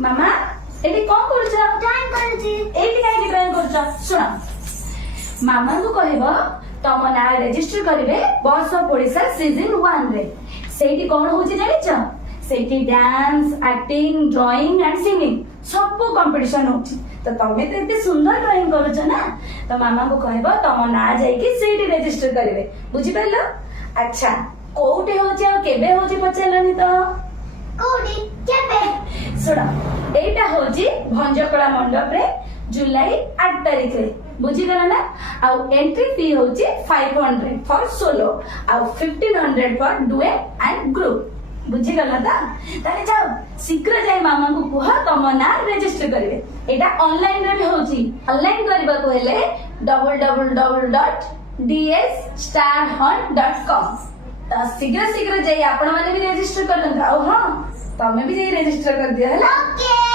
मामा eighty कौन करूछ drawing करूची eighty काहे ड्राइंग करूछ सुन मामा को कहबो तम ना रजिस्टर करिवे बॉस ऑफ ओडिशा सीजन 1 रे सेठी कोन होची जानिछ सेठी dance acting drawing and singing सब कंपटीशन होची तो तमे तो इतने सुंदर ड्राइंग करूछ ना तो मामा को कहबो तम ना जाई कि सेठी रजिस्टर करिवे बुझी परलो अच्छा कोउटे होची आ केबे होची पचलनी तो कोडी केबे सुना एटा होची भंजकला मंडप रे जुलाई 8 तारिख रे बुझी गला ना आउ एंट्री फी होची 500 फॉर सोलो आउ 1500 फॉर डुएट एंड ग्रुप बुझी गला ता ताले जाओ शीघ्र जाई मामा को कुह तम ना रजिस्टर करिवे एटा ऑनलाइन रे भी होची ऑनलाइन करबा को हेले www.dsstarhunt.com तो शीघ्र शीघ्र जाई आपण माने भी रजिस्टर कर लंगा हां तमे भी जाई रजिस्टर कर दिया है ओके